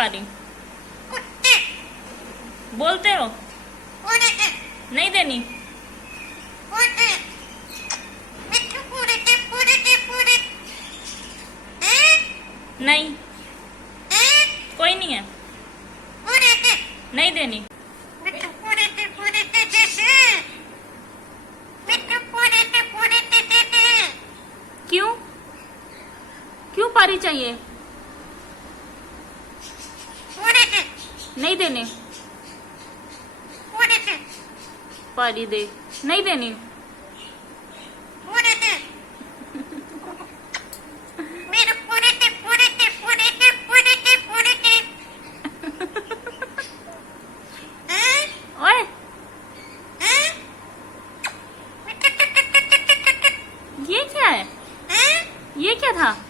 पा रही। बोलते हो। नहीं देनी। नहीं, कोई नहीं है। नहीं देनी। क्यों? क्यों पारी चाहिए? नहीं देने। पारी दे। नहीं देनी। ओए, ये क्या है? ये क्या था?